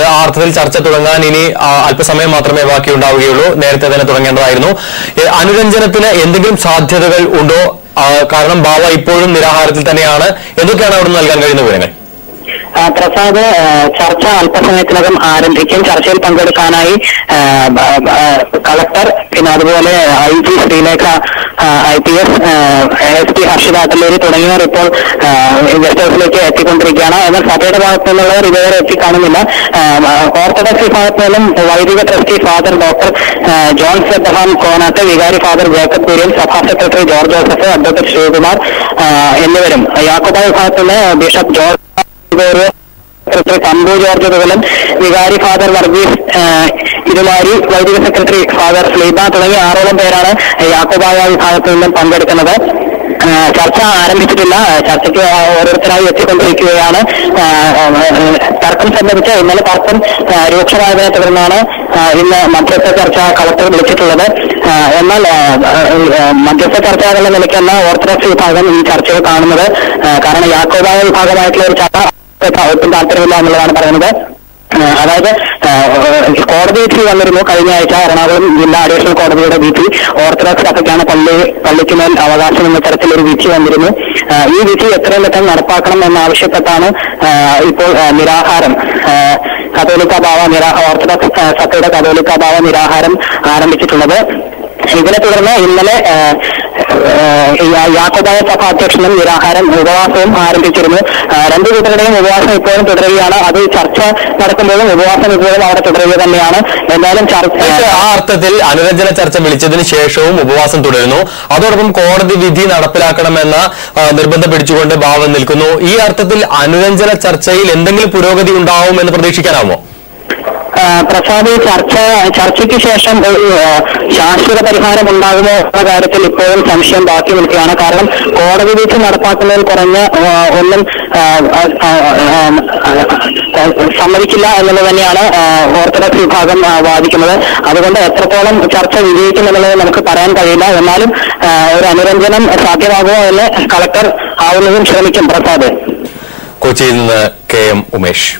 അർത്ഥത്തിൽ ചർച്ച തുടങ്ങാൻ ഇനി അല്പസമയം മാത്രമേ ബാക്കിയുണ്ടാവുകയുള്ളൂ. നേരത്തെ തന്നെ തുടങ്ങേണ്ടതായിരുന്നു. അനുരഞ്ജനത്തിന് എന്തെങ്കിലും സാധ്യതകൾ ഉണ്ടോ? കാരണം ബാവ ഇപ്പോഴും നിരാഹാരത്തിൽ തന്നെയാണ്. എന്തൊക്കെയാണ് അവിടെ നൽകാൻ കഴിയുന്ന വിവരങ്ങൾ? പ്രസാദ്, ചർച്ച അല്പസമയത്തിനകം ആരംഭിക്കും. ചർച്ചയിൽ പങ്കെടുക്കാനായി കളക്ടർ, പിന്നെ അതുപോലെ IG Sreelekha, IPS, SP Harshita Attaluri തുടങ്ങിയവർ ഇപ്പോൾ ഗസ്റ്റ് ഹൗസിലേക്ക് എത്തിക്കൊണ്ടിരിക്കുകയാണ്. എന്നാൽ സഭയുടെ ഭാഗത്തു നിന്നുള്ളവർ ഇതുവരെ എത്തിക്കാണുന്നില്ല. ഓർത്തഡോക്സ് വിഭാഗത്തു നിന്നും വൈദിക ട്രസ്റ്റി ഫാദർ ഡോക്ടർ ജോൺ സെബഹാം കോനാട്ട്, വികാരി ഫാദർ ജേക്കബ് കുര്യൻ, സഭാ secretary George Joseph, advocate Sreekumar എന്നിവരും, യാക്കോബായ വിഭാഗത്തു നിന്ന് bishop George secretary Thampu George Thukalan, വികാരി ഫാദർ വർഗീസ് ഇരുമാരി, വൈദിക സെക്രട്ടറി ഫാദർ സ്ലീബ തുടങ്ങിയ 6ഓളം പേരാണ് യാക്കോബായ വിഭാഗത്തു നിന്നും പങ്കെടുക്കുന്നത്. ചർച്ച ആരംഭിച്ചിട്ടില്ല. ചർച്ചയ്ക്ക് ഓരോരുത്തരായി എത്തിക്കൊണ്ടിരിക്കുകയാണ്. തർക്കം സംബന്ധിച്ച് ഇന്നലെ തർക്കം രൂക്ഷമായതിനെ തുടർന്നാണ് ഇന്ന് മധ്യസ്ഥ ചർച്ച കളക്ടർ വിളിച്ചിട്ടുള്ളത്. എന്നാൽ മധ്യസ്ഥ ചർച്ച എന്നുള്ള നിലയ്ക്കല്ല ഓർത്തഡോക്സ് വിഭാഗം ഈ ചർച്ചയെ കാണുന്നത്. കാരണം യാക്കോബായ വിഭാഗമായിട്ടുള്ള ഒരു ചർച്ച ഒട്ടും താല്പര്യമില്ല എന്നുള്ളതാണ് പറയുന്നത്. അതായത് കോടതി വിധി വന്നിരുന്നു കഴിഞ്ഞ ആഴ്ച. എറണാകുളം ജില്ലാ അഡീഷണൽ കോടതിയുടെ വിധി ഓർത്തഡോക്സ് സഭയ്ക്കാണ് പള്ളിക്ക് മേൽ അവകാശം എന്ന തരത്തിലൊരു വിധി വന്നിരുന്നു. ഈ വിധി എത്രയും പെട്ടെന്ന് നടപ്പാക്കണം എന്നാവശ്യപ്പെട്ടാണ് ഇപ്പോൾ നിരാഹാരം, കത്തോലിക്ക ബാവ ഓർത്തഡോക്സ് സഭയുടെ കത്തോലിക്ക ബാവ നിരാഹാരം ആരംഭിച്ചിട്ടുള്ളത്. ഇതിനെ തുടർന്ന് ഇന്നലെ യാക്കോബായ സഭ അധ്യക്ഷനും നിരാഹാരം ഉപവാസവും ആരംഭിച്ചിരുന്നു. രണ്ടു കൂട്ടരുടെയും ഉപവാസം ഇപ്പോഴും തുടരുകയാണ്. അത് ചർച്ച നടക്കുമ്പോഴും ഉപവാസം ഇപ്പോഴും അവിടെ തുടരുക തന്നെയാണ്. എന്തായാലും ആ അർത്ഥത്തിൽ അനുരഞ്ജന ചർച്ച വിളിച്ചതിന് ശേഷവും ഉപവാസം തുടരുന്നു. അതോടൊപ്പം കോടതി വിധി നടപ്പിലാക്കണമെന്ന നിർബന്ധം പിടിച്ചുകൊണ്ട് ബാവ നിൽക്കുന്നു. ഈ അർത്ഥത്തിൽ അനുരഞ്ജന ചർച്ചയിൽ എന്തെങ്കിലും പുരോഗതി ഉണ്ടാവും എന്ന് പ്രതീക്ഷിക്കാനാവുമോ? പ്രസാദ്, ചർച്ചയ്ക്ക് ശേഷം ഒരു ശാശ്വത പരിഹാരം ഉണ്ടാകുമോ എന്ന കാര്യത്തിൽ ഇപ്പോഴും സംശയം ബാക്കി നിൽക്കുകയാണ്. കാരണം കോടതി വിധി നടപ്പാക്കുന്നതിൽ കുറഞ്ഞ ഒന്നും സമ്മതിക്കില്ല എന്നുള്ളത് തന്നെയാണ് ഓർത്തഡോക്സ് വിഭാഗം വാദിക്കുന്നത്. അതുകൊണ്ട് എത്രത്തോളം ചർച്ച വിജയിക്കുമെന്നുള്ളത് നമുക്ക് പറയാൻ കഴിയില്ല. എന്നാലും ഒരു അനുരഞ്ജനം സാധ്യമാകുമോ എന്ന് കളക്ടർ ആവുന്നതും ശ്രമിക്കും. പ്രസാദ്, കൊച്ചിയിൽ നിന്ന് KM ഉമേഷ്.